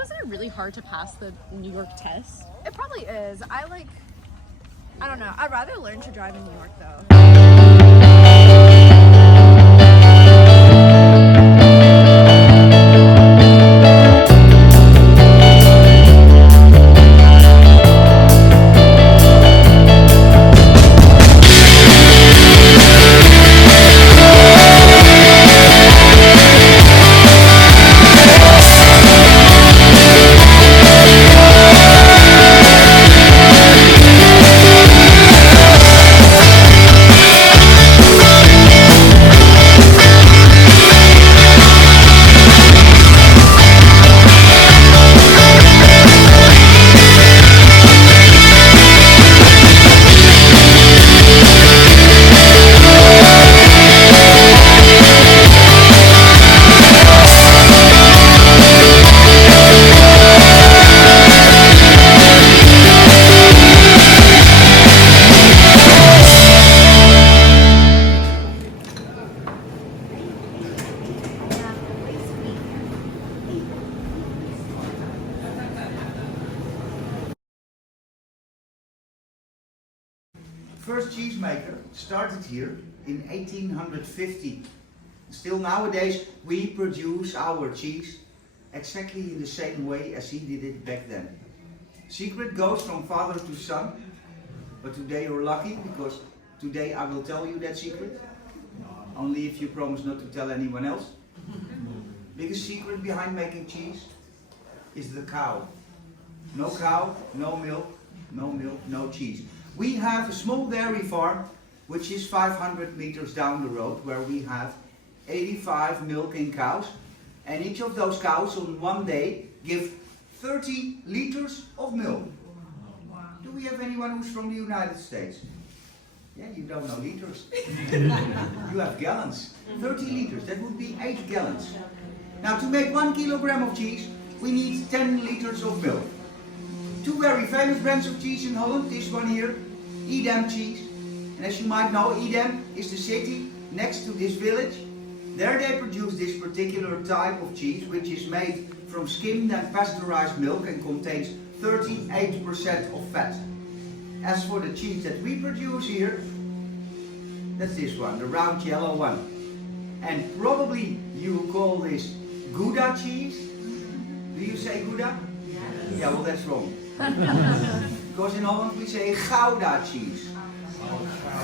wasn't it really hard to pass the New York test? It probably is. I don't know. I'd rather learn to drive in New York though. First cheesemaker started here in 1850. Still nowadays we produce our cheese exactly in the same way as he did it back then. Secret goes from father to son, but today you're lucky because today I will tell you that secret. Only if you promise not to tell anyone else. Biggest secret behind making cheese is the cow. No cow, no milk, no cheese. We have a small dairy farm which is 500 meters down the road where we have 85 milking cows, and each of those cows on one day give 30 liters of milk. Do we have anyone who's from the United States? Yeah, you don't know liters. You have gallons. 30 liters, that would be 8 gallons. Now to make 1 kilogram of cheese, we need 10 liters of milk. Two very famous brands of cheese in Holland, this one here, Edam cheese. And as you might know, Edam is the city next to this village. There they produce this particular type of cheese, which is made from skimmed and pasteurized milk and contains 38% of fat. As for the cheese that we produce here, that's this one, the round yellow one. And probably you call this Gouda cheese. Do you say Gouda? Yes. Yeah, well that's wrong. Because in Holland we say Gouda cheese.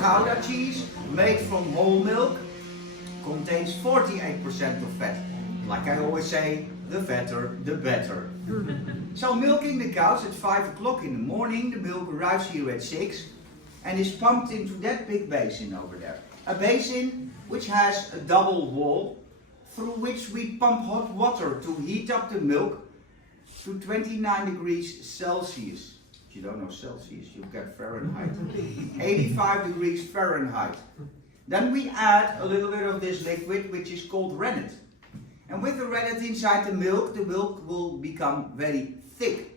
Gouda cheese, made from whole milk, contains 48% of fat. Like I always say, the fatter, the better. So milking the cows at 5 o'clock in the morning, the milk arrives here at 6 and is pumped into that big basin over there. A basin which has a double wall through which we pump hot water to heat up the milk to 29 degrees Celsius. If you don't know Celsius, you get Fahrenheit. 85 degrees Fahrenheit. Then we add a little bit of this liquid which is called rennet. And with the rennet inside the milk will become very thick.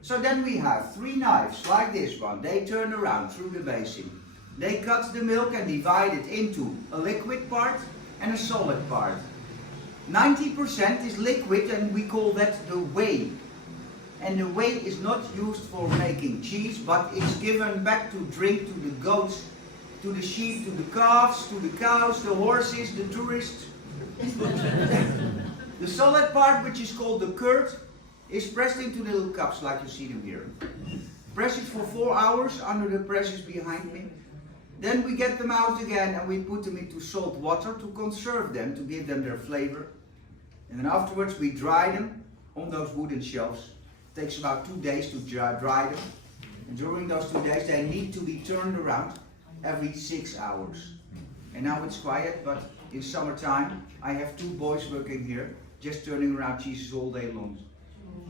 So then we have 3 knives like this one. They turn around through the basin. They cut the milk and divide it into a liquid part and a solid part. 90% is liquid and we call that the whey. And the whey is not used for making cheese, but it's given back to drink to the goats, to the sheep, to the calves, to the cows, the horses, the tourists. The solid part, which is called the curd, is pressed into little cups like you see them here. Press it for 4 hours under the presses behind me. Then we get them out again and we put them into salt water to conserve them, to give them their flavor. And then afterwards we dry them on those wooden shelves. It takes about 2 days to dry them. And during those 2 days they need to be turned around every 6 hours. And now it's quiet, but in summertime I have 2 boys working here, just turning around cheeses all day long.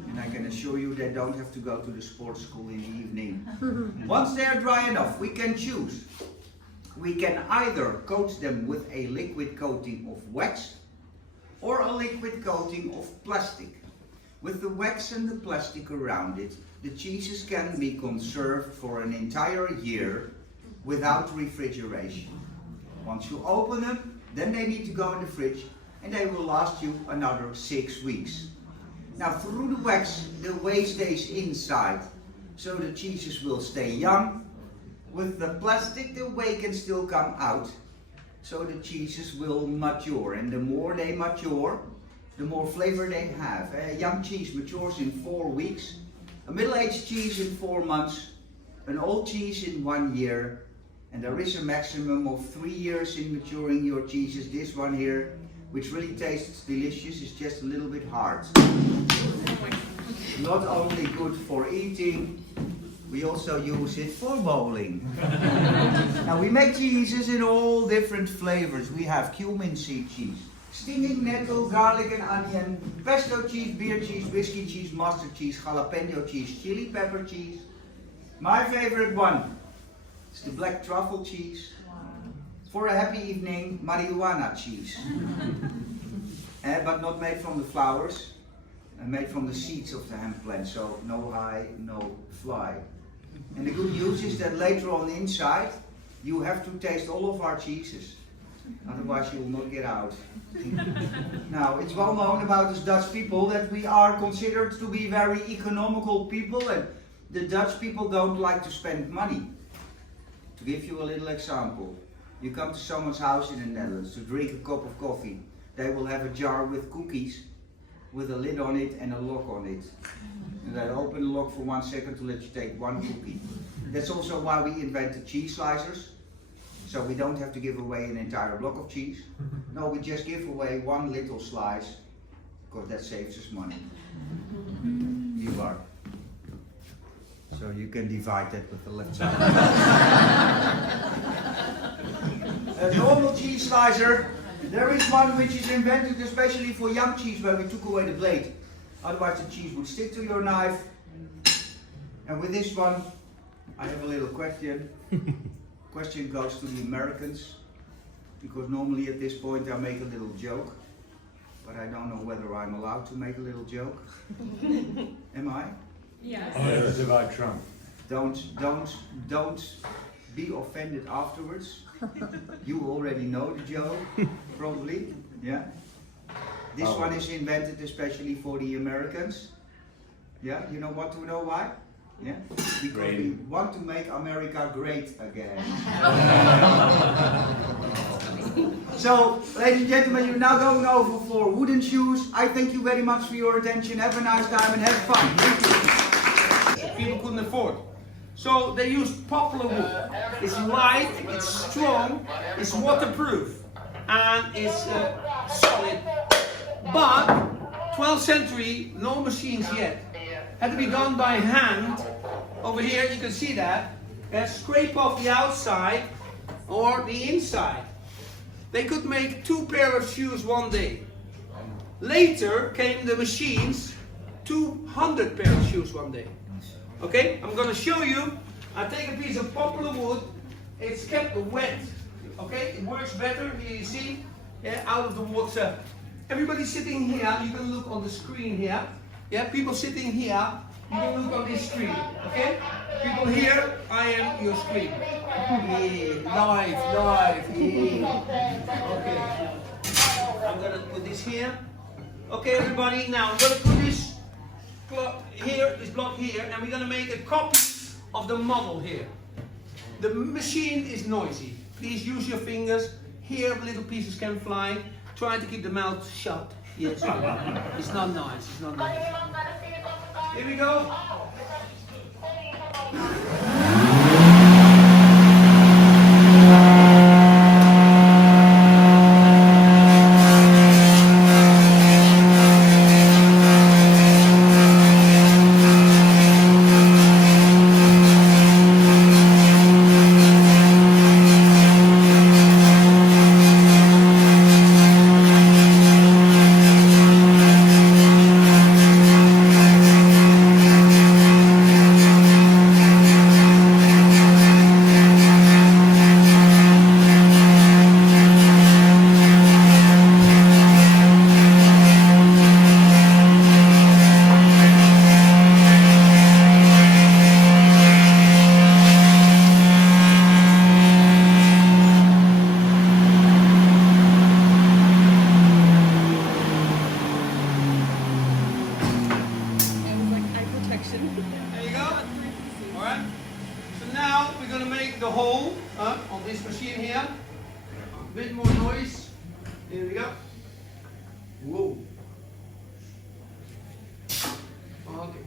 And I can assure you they don't have to go to the sports school in the evening. Once they are dry enough, we can choose. We can either coat them with a liquid coating of wax or a liquid coating of plastic. With the wax and the plastic around it, the cheeses can be conserved for an entire year without refrigeration. Once you open them, then they need to go in the fridge and they will last you another 6 weeks. Now through the wax, the whey stays inside, so the cheeses will stay young. With the plastic, the whey can still come out, so the cheeses will mature. And the more they mature, the more flavor they have. A young cheese matures in 4 weeks, a middle-aged cheese in 4 months, an old cheese in 1 year, and there is a maximum of 3 years in maturing your cheeses. This one here, which really tastes delicious, is just a little bit hard. Not only good for eating, we also use it for bowling. Now we make cheeses in all different flavors. We have cumin seed cheese, stinging nettle, garlic and onion, pesto cheese, beer cheese, whiskey cheese, mustard cheese, jalapeno cheese, chili pepper cheese. My favorite one is the black truffle cheese. For a happy evening, marijuana cheese. But not made from the flowers, made from the seeds of the hemp plant, so no high, no fly. And the good news is that later on inside, you have to taste all of our cheeses. Otherwise you will not get out. Now, it's well known about us Dutch people that we are considered to be very economical people, and the Dutch people don't like to spend money. To give you a little example, you come to someone's house in the Netherlands to drink a cup of coffee. They will have a jar with cookies with a lid on it and a lock on it. And they open the lock for 1 second to let you take 1 cookie. That's also why we invented cheese slicers. So we don't have to give away an entire block of cheese. No, we just give away 1 little slice, because that saves us money. You are. So you can divide that with the left side. A normal cheese slicer. There is one which is invented especially for young cheese, where we took away the blade. Otherwise the cheese would stick to your knife. And with this one, I have a little question. Question goes to the Americans, because normally at this point I make a little joke, but I don't know whether I'm allowed to make a little joke. Am I? Yes. Oh, it's about Trump. Don't be offended afterwards. You already know the joke, probably. Yeah. This one is invented especially for the Americans. Yeah. You know what to know why? Yeah. Because we want to make America great again. So, ladies and gentlemen, you're now going over for wooden shoes. I thank you very much for your attention. Have a nice time and have fun. Thank you. People couldn't afford. So they used poplar wood. It's light, it's strong, it's waterproof, and it's solid. But 12th century, no machines yet. Had to be done by hand. Over here you can see that. Scrape off the outside or the inside. They could make 2 pairs of shoes one day. Later came the machines, 200 pairs of shoes one day. Okay, I'm going to show you. I take a piece of poplar wood. It's kept wet. Okay, it works better. Here you see, out of the water. Everybody sitting here, you can look on the screen here. Yeah, people sitting here, you can look on this screen. Okay, people here, I am your screen. Yeah, live. Yeah. Okay, I'm going to put this here. Okay, everybody. Now I'm going to put this block here, and we're going to make a copy of the model here. The machine is noisy. Please use your fingers. Here little pieces can fly. Try to keep the mouth shut. Yes, it's not nice. It's not nice. Here we go. on this machine here. A bit more noise. Here we go. Whoa. Okay.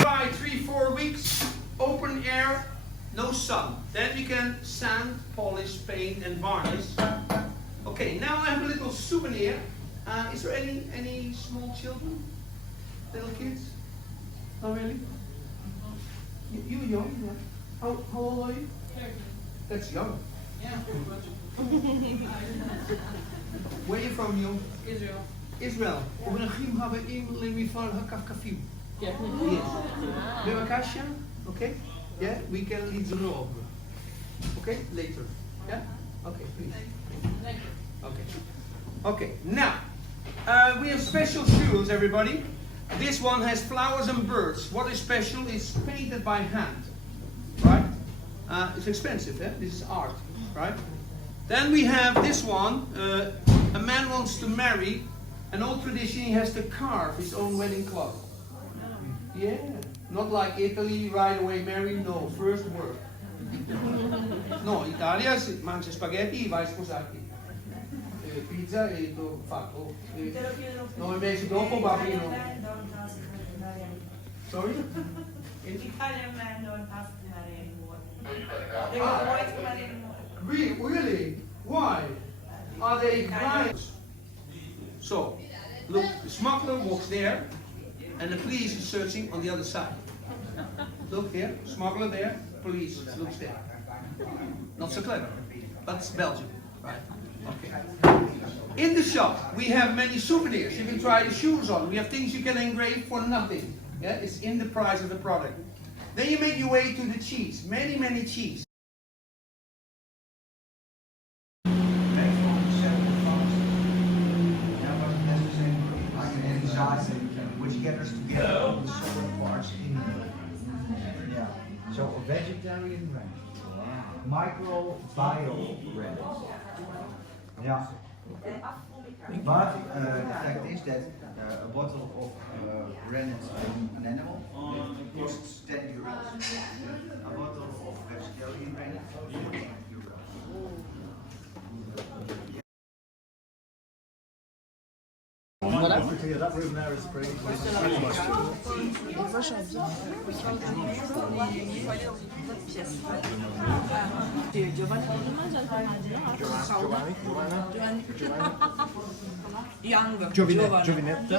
Try 3-4 weeks, open air, no sun. Then we can sand, polish, paint and varnish. Okay, now I have a little souvenir. Is there any small children? Little kids? Oh really? You young? Yeah. How old are you? 30. That's young. Yeah. Where are you from, you? Israel. Israel. Op een gym hebben we in van Hakafkafim. Yeah. Yes. Bevakasha? Okay? Yeah, we can lead the road. Okay? Later. Yeah? Okay, please. Okay. Okay, now we have special shoes, everybody. This one has flowers and birds. What is special is painted by hand, right? It's expensive, eh? This is art, right? Then we have this one. A man wants to marry. An old tradition, he has to carve his own wedding cloth. Yeah, not like Italy, right away marry, no, first work. No, Italia mangia spaghetti, vai sposati. Pizza e fatto. No, invece dopo bambino. Sorry? Italian men don't ask to marry anymore. They want boys to marry anymore. Really? Why? Are they crying? So, look, the smuggler walks there, and the police is searching on the other side. Look here, smuggler there, police looks there. Not so clever, but it's Belgium, right? Okay. In the shop, we have many souvenirs. You can try the shoes on. We have things you can engrave for nothing. Yeah, it's in the price of the product. Then you make your way to the cheese. Many cheese. Which get us together all the solid parts in yeah. So a vegetarian ranch, micro bio ranch. Yeah. But the fact is that a bottle of rennet from an animal costs 10 euros. A bottle of vegetarian rennet 14 euros. That room there is pretty Giovinetta.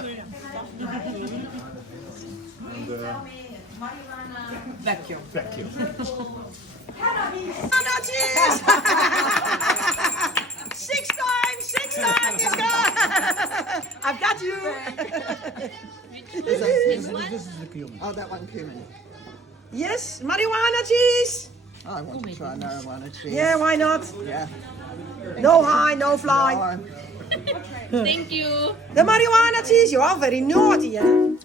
Vecchio. Vecchio. Six times, it's gone. I've got you. This is the cumin. Oh, that one cumin. Yes, marijuana cheese. I want to try marijuana cheese. Yeah, why not? Yeah. No high, no fly. Oh, Thank you. The marijuana cheese, you are very naughty, eh?